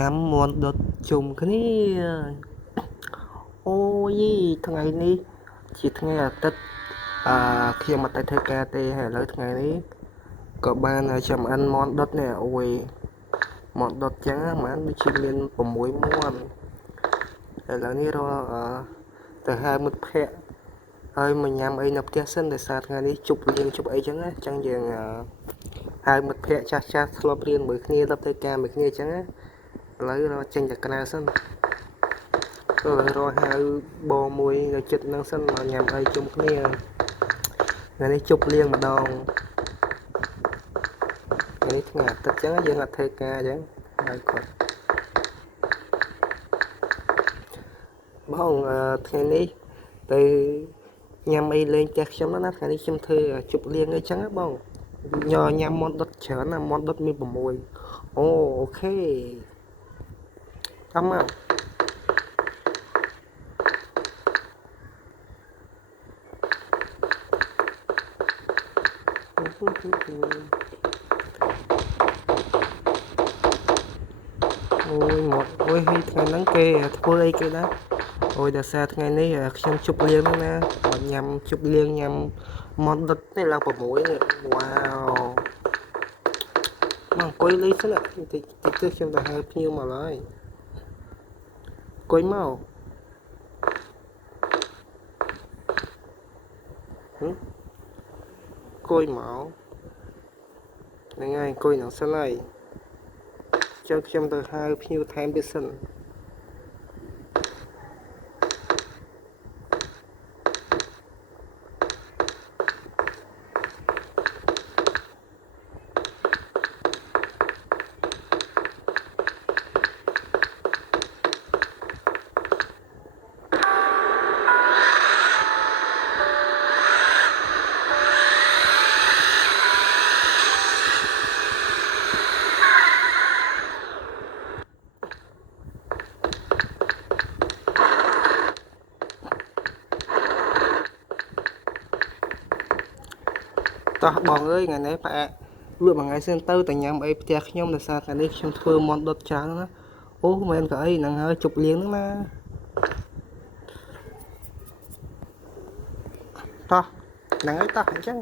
nhắm món đốt chung cái ní ôi thằng này chỉ thằng này là tất khi mà tại thời ca tê hay là thằng này ní có ba là chăm ăn món đốt nè ôi món đốt trắng mà ăn chỉ lên của muối muôn hay là ní rồi từ 20 phe ơi mình nhắm ấy nộp tiền sân để sao thằng này chụp liền chụp ấy chẳng á chẳng dường ហើយមិត្តភ័ក្តិចាស់ធ្លាប់រៀនមួយគ្នាដល់ទៅការមួយគ្នាអញ្ចឹងឥឡូវរកចេញតែកណៅសិនទៅរកហៅបងមួយនៅចិត្តនឹងសិនមកញ៉ាំអីជុំគ្នាថ្ងៃនេះជប់លៀងម្ដងថ្ងៃនេះថ្ងៃអាទិត្យអញ្ចឹងយើងអត់ធ្វើការអញ្ចឹងហើយគាត់បងថ្ងៃនេះទៅញ៉ាំអីលេងផ្ទះខ្ញុំណាថ្ងៃនេះខ្ញុំធ្វើជប់លៀងអីចឹងណាបងញ៉ាំមាន់ដុតច្រើនណាមាន់ដុតមាន6អូអូខេតាមមកអូយមកអូយថ្ងៃហ្នឹងគេធ្វើអីគេដែរអូយដល់សារថ្ងៃនេះខ្ញុំជប់លៀងហ្នឹងណាញ៉ាំជប់លៀងញ៉ាំមាន់ដុតនេះឡើង6នេះវ៉ាវមកអង្គុយលេងសិនតិចទៅខ្ញុំទៅហៅភ្ញៀវមកហើយអង្គុយមកអង្គុយមកហ្នឹងហើយអង្គុយនឹងសិនហើយចឹងខ្ញុំទៅហៅភ្ញៀវថែមទៀតសិនតោះបងអើយថ្ងៃនេះផ្អាកលក់មួយថ្ងៃសិនទៅតែញ៉ាំអីផ្ទះខ្ញុំដោយសារថ្ងៃនេះខ្ញុំធ្វើមាន់ដុតច្រើនណាអូមែនក៏អីហ្នឹងហើយជប់លៀងហ្នឹងណាតោះហ្នឹងហើយតោះអញ្ចឹង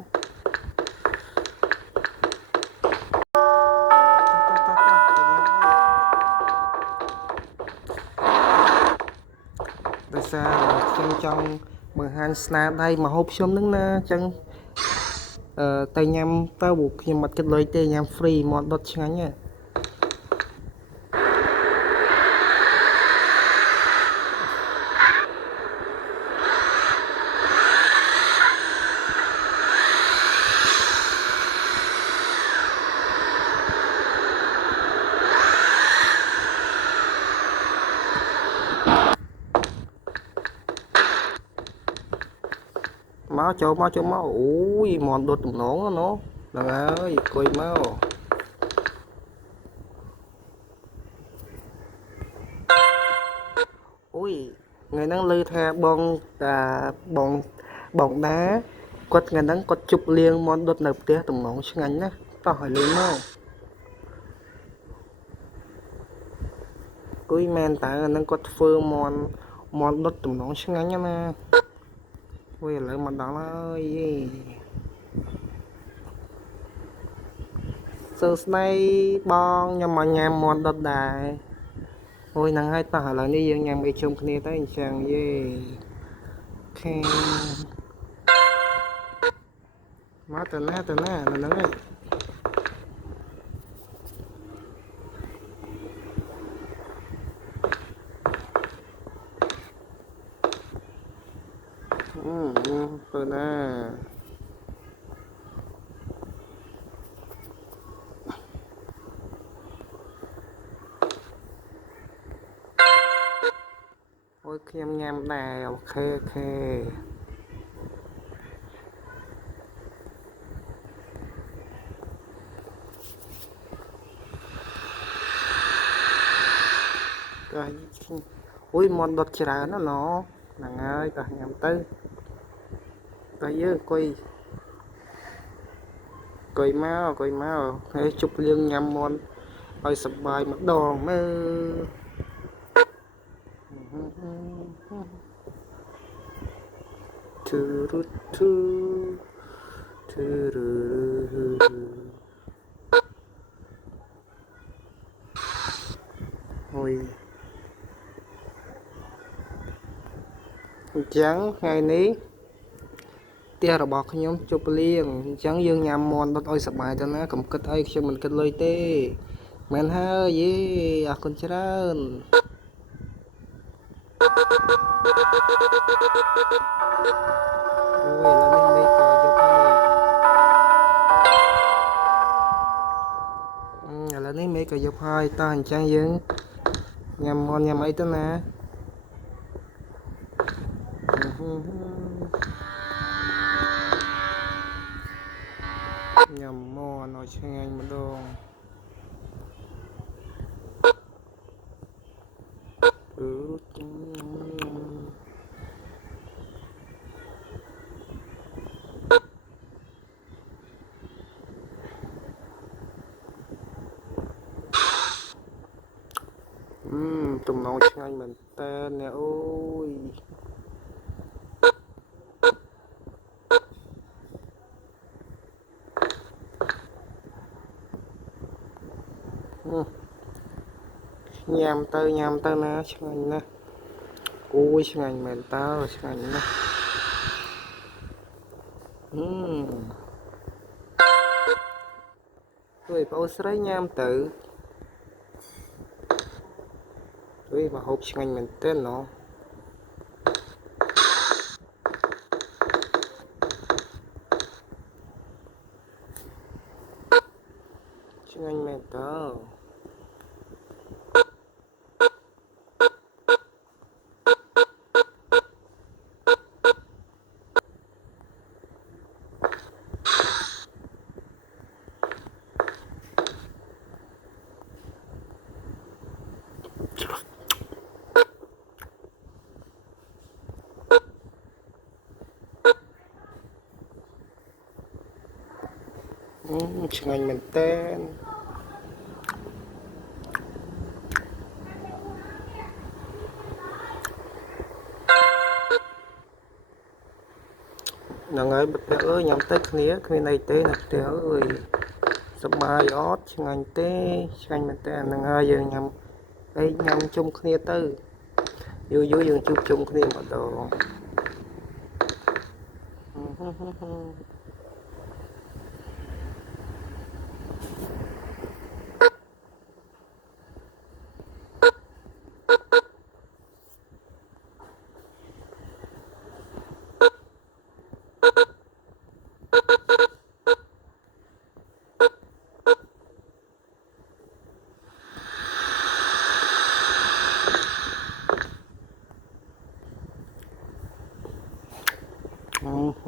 ដោយសារខ្ញុំចង់បង្ហាញស្នាដៃម្ហូបខ្ញុំហ្នឹងណាអញ្ចឹងទៅញ៉ាំទៅខ្ញុំអត់គិតលុយទេញ៉ាំ free មាន់ដុតឆ្ងាញ់ណាមកចូលមកអូយមាន់ដុតទំនងណូហ្នឹងហើយអង្គុយមកអូយថ្ងៃហ្នឹងឮថាបងបងដាគាត់ថ្ងៃហ្នឹងគាត់ជប់លៀងមាន់ដុតនៅផ្ទះទំនងឆ្ងាញ់ណាស់តោះឲ្យលេងមកអុយមែនតើអាហ្នឹងគាត់ធ្វើមាន់ដុតទំនងឆ្ងាញ់ណាអូយឥឡូវមកដល់ហើយសួស្ដីបងខ្ញុំមកញ៉ាំមាន់ដុតដែរអូយហ្នឹងហើយតោះឥឡូវនេះយើងញ៉ាំអីជុំគ្នាទៅអញ្ចឹងយេខេមកទៅណាហ្នឹងហើយទៅណាអូយខ្ញុំញ៉ាំដែរអូខេអូយមាន់ដុតច្រើនណាណហ្នឹងហើយក៏ញ៉ាំទៅតែយើងអង្គុយមកហើយជប់លៀងញ៉ាំមាន់ ឲ្យសប្បាយម្ដងមើលធឺរុតធឺធឺរុអូយអញ្ចឹងថ្ងៃនេះផ្ទះរបស់ខ្ញុំជប់លៀងអញ្ចឹងយើងញ៉ាំមាន់ដុតឲ្យសប្បាយទៅណាកុំគិតអីខ្ញុំមិនគិតលុយទេមែនហើយយេអរគុណច្រើនអូយឥឡូវនេះមេឃក៏យប់ហើយឥឡូវនេះមេឃក៏យប់ហើយតោះអញ្ចឹងយើងញ៉ាំមាន់ញ៉ាំអីទៅណាញ៉ាំមាន់ឲ្យឆ្ងាញ់ម្ដងទំនងឆ្ងាញ់មែនតើអ្នកអូយញ៉ាំទៅណាឆ្ងាញ់ណាស់អូយឆ្ងាញ់មែនតើឆ្ងាញ់ណាស់អើយបងស្រីញ៉ាំទៅអើយមកហូបឆ្ងាញ់មែនតើណោះឆ្ងាញ់មែនតើឆ្ងាញ់មែនតើហ្នឹងហើយបើផ្ទះអើយញ៉ាំទៅគ្នាន័យទេណាផ្ទះអើយសប្បាយអត់ឆ្ងាញ់ទេឆ្ងាញ់មែនតើហ្នឹងហើយយើងញ៉ាំអីញ៉ាំជុំគ្នាទៅយូរយើងជួបជុំគ្នាម្ដង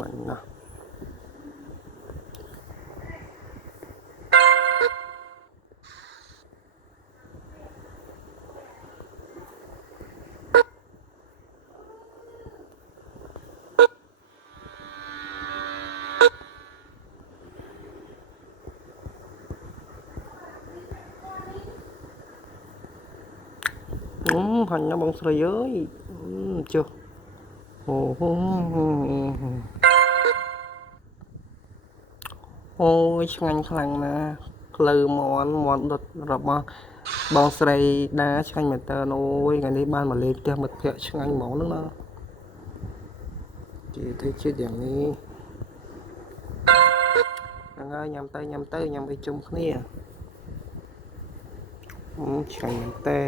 មិនណាហាញ់ណាបងស្រីអើយចុះអូយឆ្ងាញ់ខ្លាំងណាស់ភ្លៅមាន់ដុតរបស់បងស្រីដាឆ្ងាញ់មែនតើអូយថ្ងៃនេះបានមកលេងផ្ទះមិត្តភក្តិឆ្ងាញ់ហ្មងហ្នឹងណាជាធ្វើជាតិយ៉ាងនេះហ្នឹងហើយញ៉ាំទៅញ៉ាំអីជុំគ្នាឆ្ងាញ់មែនតើ